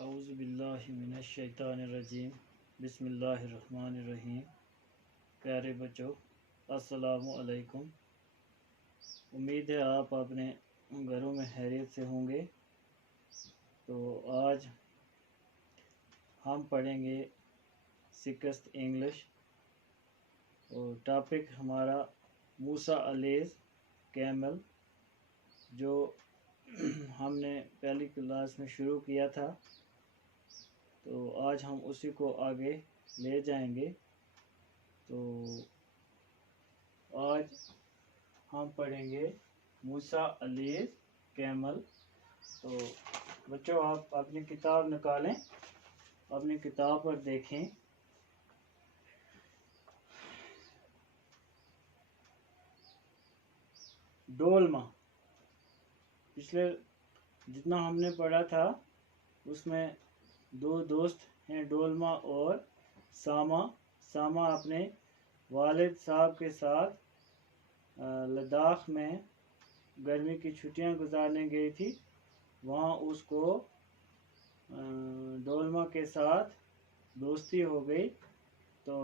اعوذ باللہ من الشیطان الرجیم بسم اللہ الرحمن الرحیم۔ پیارے بچوں، السلام علیکم۔ امید ہے آپ اپنے گھروں میں خیریت سے ہوں گے۔ تو آج ہم پڑھیں گے سکسth انگلش، اور ٹاپک ہمارا موسیٰ علیہ کیمل، جو ہم نے پہلی کلاس میں شروع کیا تھا، تو آج ہم اسی کو آگے لے جائیں گے۔ تو آج ہم پڑھیں گے موسیٰ علیہ کیمل۔ تو بچوں، آپ اپنی کتاب نکالیں، اپنی کتاب پر دیکھیں۔ ڈولما، پچھلے جتنا ہم نے پڑھا تھا اس میں دو دوست ہیں، ڈولما اور ساما۔ ساما اپنے والد صاحب کے ساتھ لداخ میں گرمی کی چھٹیاں گزارنے گئی تھی۔ وہاں اس کو ڈولما کے ساتھ دوستی ہو گئی۔ تو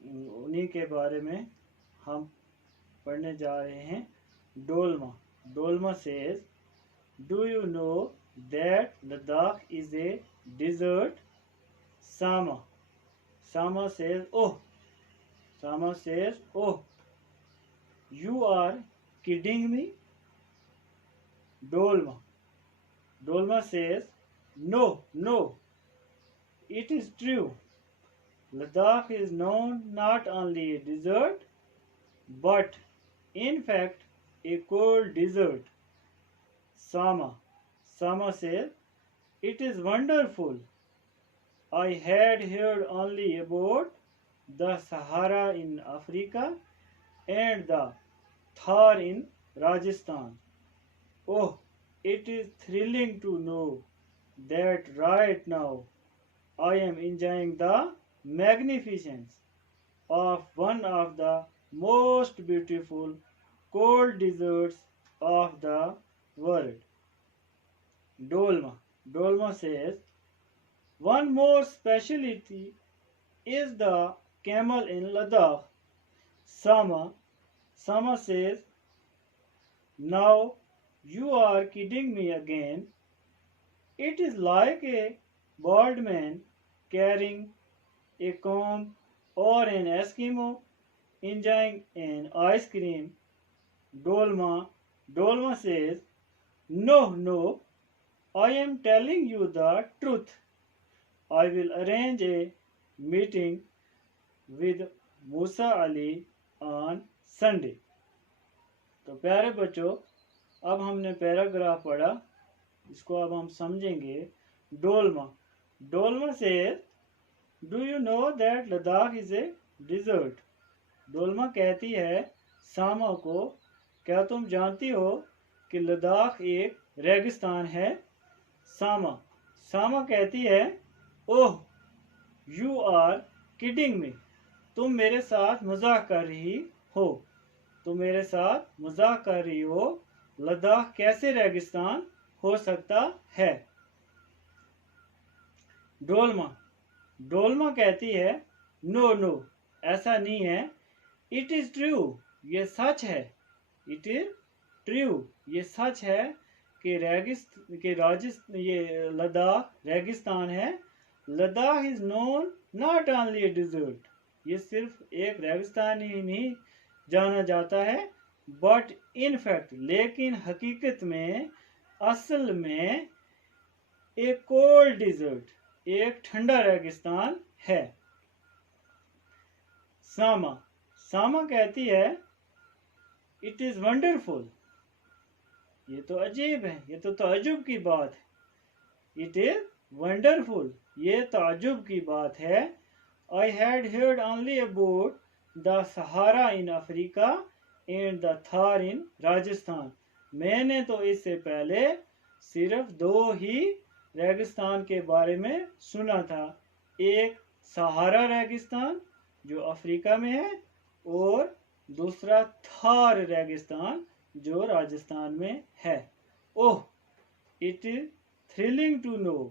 انہی کے بارے میں ہم پڑھنے جا رہے ہیں۔ Dolma says, "Do you know that Ladakh is a desert?" Sama says, "Oh, you are kidding me?" Dolma says, No, it is true. Ladakh is known not only a desert, but in fact a cold desert. Sama says, It is wonderful. I had heard only about the Sahara in Africa and the Thar in Rajasthan. Oh, it is thrilling to know that right now I am enjoying the magnificence of one of the most beautiful cold deserts of the world. Dolma says, one more specialty is the camel in Ladakh. Sama says, now you are kidding me again. It is like a bald man carrying a comb or an Eskimo enjoying an ice cream. Dolma says, No, I am telling you the truth. I will arrange a meeting with Musa Ali on Sunday. تو پیارے بچوں، اب ہم نے paragraph پڑھا، اس کو اب ہم سمجھیں گے۔ Dolma says, Do you know that Ladakh is a desert? Dolma کہتی ہے ساما کو، کیا تم جانتی ہو کہ لداخ ایک ریگستان ہے؟ ساما کہتی ہے، اوہ یو آر کڈنگ می، تم میرے ساتھ مزاح کر رہی ہو، لداخ کیسے ریگستان ہو سکتا ہے؟ ڈولما کہتی ہے، نو ایسا نہیں ہے، اٹ از ٹرو، یہ سچ ہے، کہ لداخ ریگستان ہے۔ لداخ از نون ناٹ اونلی اے ڈیزرٹ، یہ صرف ایک ریگستان ہی نہیں جانا جاتا ہے، بٹ ان فیکٹ، لیکن حقیقت میں، اصل میں، ایک کولڈ ڈیزرٹ، ایک ٹھنڈا ریگستان ہے۔ ساما کہتی ہے، اٹ از ونڈرفل، یہ تو عجیب ہے، یہ تو تعجب کی بات ہے۔ اٹ از ونڈرفل، یہ تعجب کی بات ہے۔ I had heard only about the Sahara in Africa and the Thar in Rajasthan. میں نے تو اس سے پہلے صرف دو ہی ریگستان کے بارے میں سنا تھا، ایک سہارا ریگستان جو افریقہ میں ہے، اور دوسرا تھار ریگستان جو راجستھان میں ہے۔ Oh it is thrilling to know,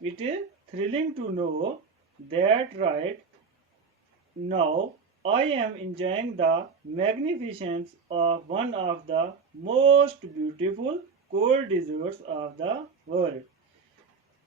it is thrilling to know that right now I am enjoying the magnificence of one of the most beautiful cold deserts of the world,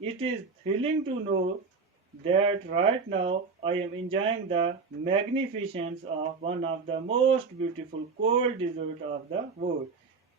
It is thrilling to know that right now I am enjoying the magnificence of one of the most beautiful cold desert of the world,